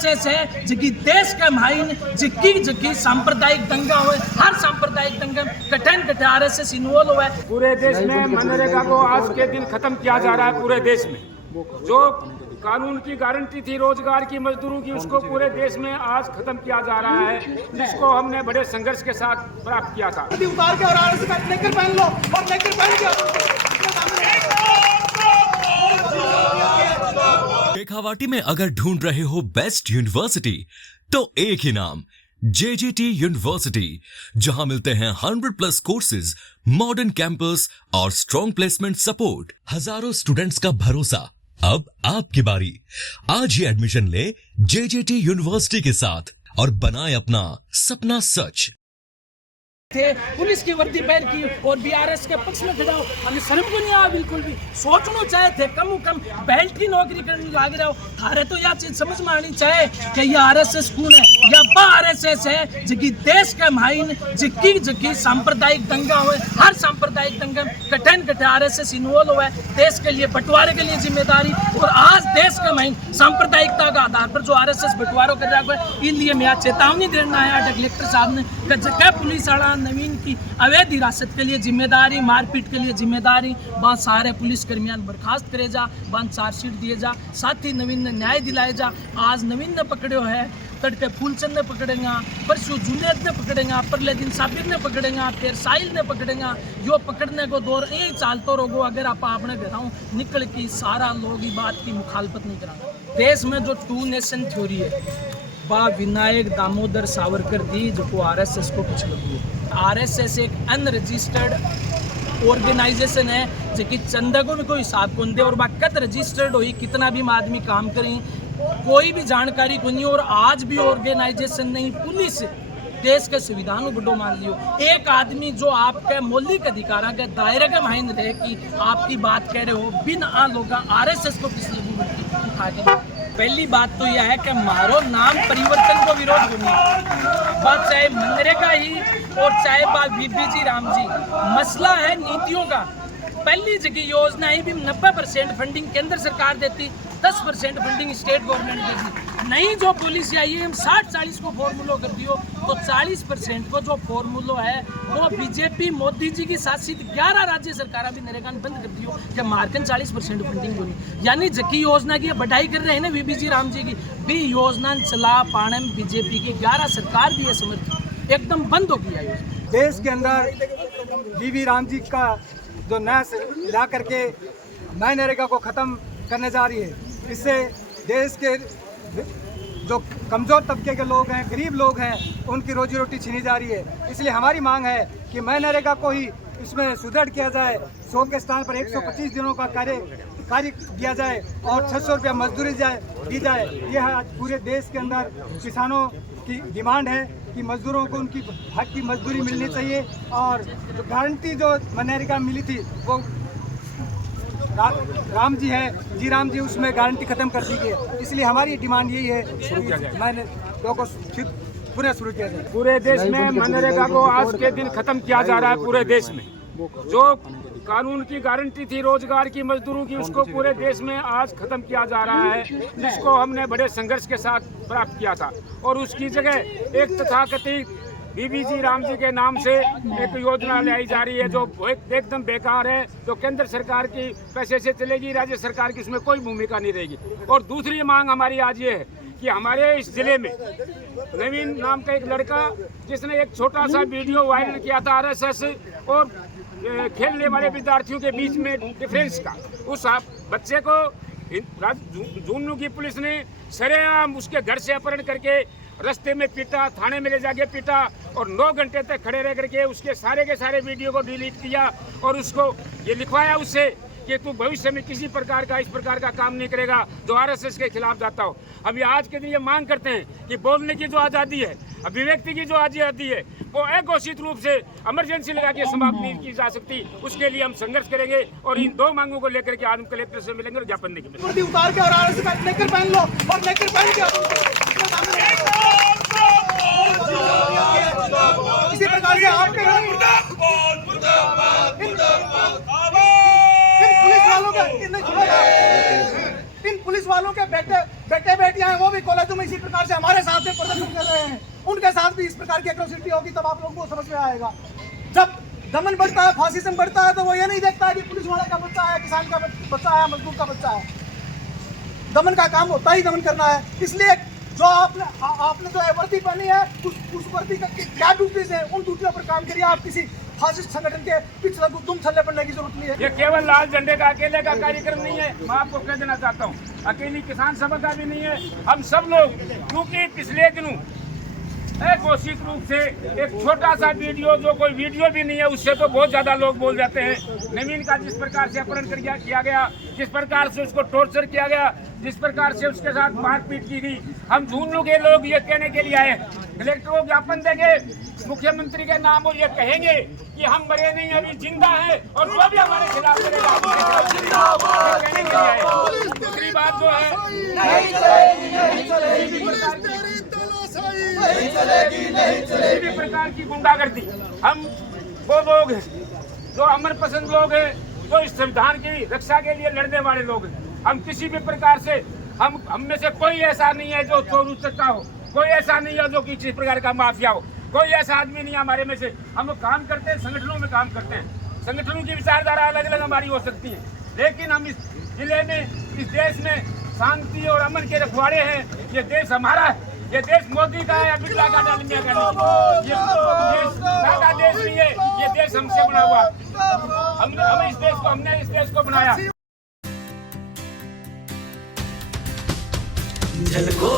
RSS है जिकी देश के माइन जिकी सांप्रदायिक दंगा हुए, हर सांप्रदायिक दंगे कठिन कठिन आरएसएस इन्वॉल्व हुआ है। पूरे देश में मनरेगा को आज के दिन खत्म किया जा रहा है। पूरे देश में जो कानून की गारंटी थी रोजगार की, मजदूरों की, उसको पूरे देश में आज खत्म किया जा रहा है, जिसको हमने बड़े संघर्ष के साथ प्राप्त किया था। उतार के और आरएसएस का नेकर पहन लो और नेकर पहन के शेखावाटी में अगर ढूंढ रहे हो बेस्ट यूनिवर्सिटी तो एक ही नाम, JJT यूनिवर्सिटी, जहां मिलते हैं 100+ कोर्सेज, मॉडर्न कैंपस और स्ट्रॉन्ग प्लेसमेंट सपोर्ट, हजारों स्टूडेंट्स का भरोसा। अब आपकी बारी, आज ही एडमिशन ले JJT यूनिवर्सिटी के साथ और बनाए अपना सपना सच। थे पुलिस की वर्दी पहन की और बीआरएस के पक्ष में खड़ा हो, हमें शर्म को नहीं आया बिल्कुल भी। सोचना चाहे थे कम बेल्ट की नौकरी करने लाग रहे हो, थारे तो यह चीज समझ में आनी चाहे कि ये आरएसएस कौन है या आरएसएस है जिकी देश के माइन जिकी सांप्रदायिक दंगा हुए, हर सांप्रदायिक दंगे कठिन कठिन आरएसएस इन्वॉल्व हुआ है, देश के लिए बंटवारे के लिए जिम्मेदारी। और आज देश के माइन सांप्रदायिकता का आधार पर जो आरएसएस बंटवारों कर रहा है, इसलिए मैं आज चेतावनी देना आया कलेक्टर साहब ने कि पुलिस वाला नवीन की अवैध हिरासत के लिए जिम्मेदारी, मारपीट के लिए जिम्मेदारी, वहाँ सारे पुलिस कर्मियान बर्खास्त करे जा, वहाँ चार्जशीट दिए जा, साथ ही नवीन ने न्याय दिलाए जा। आज नवीन ने पकड़े है, तड़के फूलचंद ने पकड़ेगा, परसों जुनेद ने पकड़ेगा, परले दिन साबिर ने पकड़ेगा, फिर साहिल ने पकड़ेगा। यो पकड़ने को दौर यही चालतो रहोगो अगर आप अपने घरों निकल की सारा लोग इस बात की मुखालफत नहीं कराना। देश में जो 2 नेशन थ्योरी है वह विनायक दामोदर सावरकर दी, जो आरएसएस को कुछ लगी है। आरएसएस एक अनरजिस्टर्ड ऑर्गेनाइजेशन है जो कि चंदा को भी कोई हिसाब कौन दे और बाकत रजिस्टर्ड हुई, कितना भी आदमी काम करें कोई भी जानकारी को नहीं। और आज भी ऑर्गेनाइजेशन नहीं, पुलिस देश के संविधान को बड़ो मान लियो। एक आदमी जो आपके मौलिक अधिकारों के दायरे के माहिन रहे कि आपकी बात कह रहे हो, बिन आ लोग आरएसएस को किस लगी। पहली बात तो यह है कि मारो नाम परिवर्तन को विरोध होनी, बात चाहे मनरेगा ही और चाहे बात बीबीजी राम जी, मसला है नीतियों का। पहली जगह योजना ही भी 90% फंडिंग केंद्र सरकार देती, 10% फंडिंग स्टेट गवर्नमेंट देती। नहीं जो पॉलिसी आई है, हम 60-40 को फॉर्मूलो कर दियो तो 40% को जो फॉर्मूलो है वो बीजेपी मोदी जी की शासित 11 राज्य सरकार भी नरेगा बंद कर दियो कि मार्कन 40% फंडिंग होनी। यानी जकी योजना की बढ़ाई कर रहे हैं ना बीबीजी राम जी की भी योजना चला पाने में बीजेपी की 11 सरकार भी है समर्थ एकदम बंद हो गया है। देश के अंदर बीबी राम जी का जो नया ला करके नए नरेगा को ख़त्म करने जा रही है, इससे देश के जो कमज़ोर तबके के लोग हैं, गरीब लोग हैं, उनकी रोजी रोटी छीनी जा रही है। इसलिए हमारी मांग है कि नए नरेगा को ही इसमें सुदृढ़ किया जाए, 100 के स्थान पर 125 दिनों का कार्य दिया जाए और 600 रुपया मजदूरी दी जाए। यह आज पूरे देश के अंदर किसानों की डिमांड है कि मजदूरों को उनकी हक की मजदूरी मिलनी चाहिए। और जो गारंटी जो मनरेगा में मिली थी वो राम जी है जी, राम जी उसमें गारंटी खत्म कर दी गई। इसलिए हमारी डिमांड यही है कि मैंने लोगों को पूरा शुरू किया जाए। पूरे देश में मनरेगा को आज के दिन खत्म किया जा रहा है। पूरे देश में जो कानून की गारंटी थी रोजगार की, मजदूरों की, उसको पूरे देश में आज खत्म किया जा रहा है, जिसको हमने बड़े संघर्ष के साथ प्राप्त किया था। और उसकी जगह एक तथाकथित बीबीजी राम जी के नाम से एक योजना लाई जा रही है जो एकदम बेकार है, जो केंद्र सरकार की पैसे से चलेगी, राज्य सरकार की उसमें कोई भूमिका नहीं रहेगी। और दूसरी मांग हमारी आज ये है कि हमारे इस जिले में नवीन नाम का एक लड़का जिसने एक छोटा सा वीडियो वायरल किया था आरएसएस और खेलने वाले विद्यार्थियों के बीच में डिफरेंस का, उस बच्चे को झुंझुनू की पुलिस ने सरेआम उसके घर से अपहरण करके रास्ते में पीटा, थाने में ले जाके पीटा और 9 घंटे तक खड़े रह करके उसके सारे के सारे वीडियो को डिलीट किया और उसको ये लिखवाया उससे कि तू भविष्य में किसी प्रकार का इस प्रकार का काम नहीं करेगा जो आरएसएस के खिलाफ जाता हो। अभी आज के दिन ये मांग करते हैं कि बोलने की जो आज़ादी है, अभिव्यक्ति की जो आज़ादी है, वो अघोषित रूप से इमरजेंसी लगा के समाप्त नहीं की जा सकती। उसके लिए हम संघर्ष करेंगे और इन 2 मांगों को लेकर के आज कलेक्टर से मिलेंगे और ज्ञापन देंगे। उतार के और आरएसएस का नेकर पहन लो और नेकर पहन के इसी प्रकार से आपके इन पुलिस वालों के बेटे बेटियां हैं, वो भी कॉलेजों में इसी प्रकार से हमारे साथ में प्रदर्शन कर रहे हैं, उनके साथ भी इस प्रकार की एट्रोसिटी होगी तब आप लोगों को समझ में आएगा। जब दमन बढ़ता है, फासिज्म बढ़ता है, तो वो ये नहीं देखता है कि पुलिस वाले का बच्चा है, किसान का बच्चा है, मजदूर का बच्चा है। दमन का काम होता ही दमन करना है। इसलिए जो आपने जो वर्दी पहनी है उस वर्दी का क्या ड्यूटीज है, उन ड्यूटियों पर काम करिए। आप किसी फासिस्ट संगठन के पीछे तुम थल्ले पड़ने की जरूरत नहीं है। ये केवल लाल झंडे का अकेले का कार्यक्रम नहीं है, मैं आपको कह देना चाहता हूँ, अकेली किसान सभा का भी नहीं है। हम सब लोग, क्योंकि पिछले दिनों घोषित रूप से एक छोटा सा वीडियो, जो कोई वीडियो भी नहीं है, उससे तो बहुत ज्यादा लोग बोल जाते हैं। नवीन का जिस प्रकार से अपहरण किया गया, जिस प्रकार से उसको टॉर्चर किया गया, जिस प्रकार से उसके साथ मारपीट की गई, हम झुंझुनू के लोग ये कहने के लिए आए, कलेक्टर को ज्ञापन देंगे, मुख्यमंत्री के नाम और ये कहेंगे कि हम मरे नहीं, अभी जिंदा है, और जो भी हमारे खिलाफ करेगा कहने के लिए आए। दूसरी बात जो है, किसी भी प्रकार की गुंडागर्दी, हम वो लोग हैं जो अमर पसंद लोग हैं, जो इस संविधान की रक्षा के लिए लड़ने वाले लोग हैं। हम किसी भी प्रकार से, हम में से कोई ऐसा नहीं है जो चोर उचक्का हो, कोई ऐसा नहीं है जो किसी प्रकार का माफिया हो, कोई ऐसा आदमी नहीं है हमारे में से। हम काम करते हैं, संगठनों में काम करते हैं, संगठनों की विचारधारा अलग अलग हमारी हो सकती है, लेकिन हम इस जिले में, इस देश में शांति और अमन के रखवारे हैं। ये देश हमारा है, ये देश मोदी का है या बिरला का, डालमिया का, ये देश सादा देश नहीं है, ये देश हमसे बना हुआ। हमने इस देश को बनाया। झलको